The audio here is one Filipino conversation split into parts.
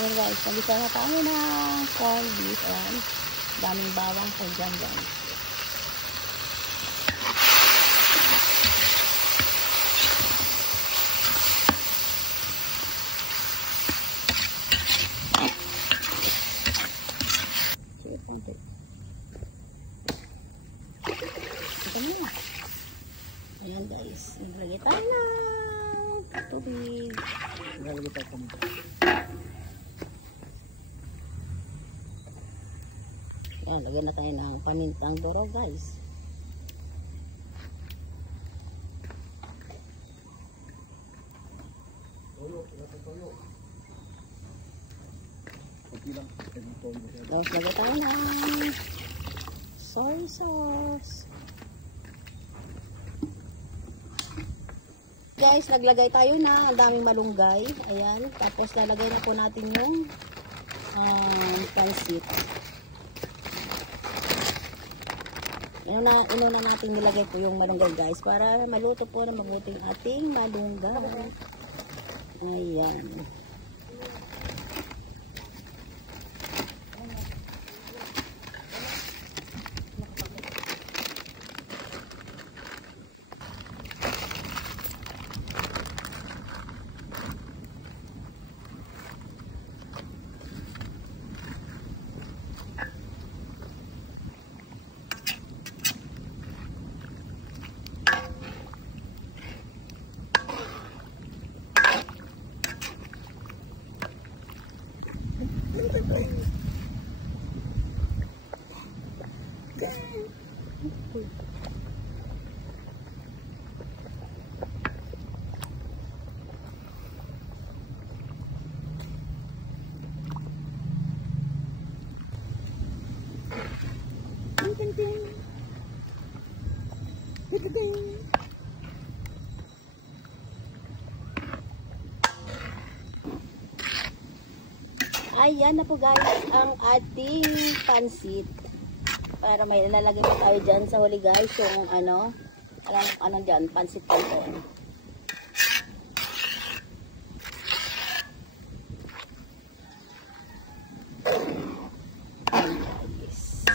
Ayan guys, nagisa na tayo ng corned beef. Ayan, daming bawang po dyan guys. Ayan guys, naglagay tayo ng tubig. Naglagay tayo kami. Ayan, lagyan na tayo ng panintang duro guys. Toyo, toyo. Tapos lagay tayo ng soy sauce. Guys, naglagay tayo na ang daming malunggay. Ayan. Tapos lalagay na po natin yung pansit. Inuna natin nilagay po yung malunggay guys para maluto po na mabuti ang ating malunggay. Ayan. Ayan na po guys ang ating pansit. Para may ilalagay po tayo dyan sa huli guys yung ano dyan, pansit canton.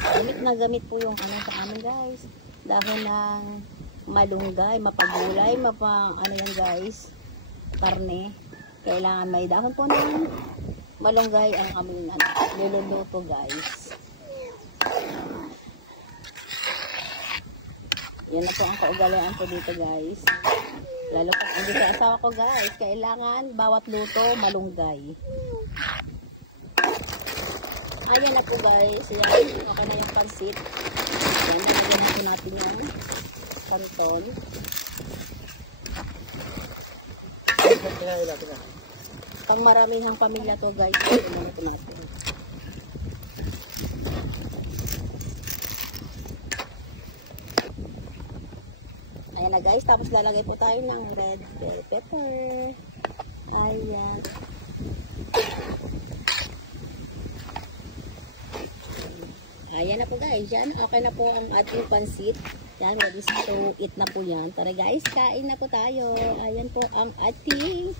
Gamit na gamit po yung sa amin guys. Dahon ng malunggay, mapagulay, yan guys, karne. Kailangan may dahon po ng malunggay ang aming niluluto guys. Yan na po ang kaugalian po dito guys. Lalo pa ang dito asawa ko guys, kailangan bawat luto malunggay. Ayan na po guys. Ayan, okay na yung pansit. Ayan, nalagyan na po natin yung canton. Pang maramihang pamilya to guys. Ayan na po natin. Ayan na guys. Tapos lalagay po tayo ng red bell pepper. Ayan. Ayan na po guys. Yan. Okay na po ang ating pansit. Yan. Ready to eat na po yan. Tara guys. Kain na po tayo. Ayan po ang ating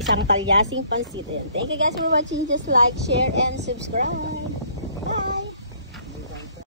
isang talyasing pansit. Ayan. Thank you guys for watching. Just like, share, and subscribe.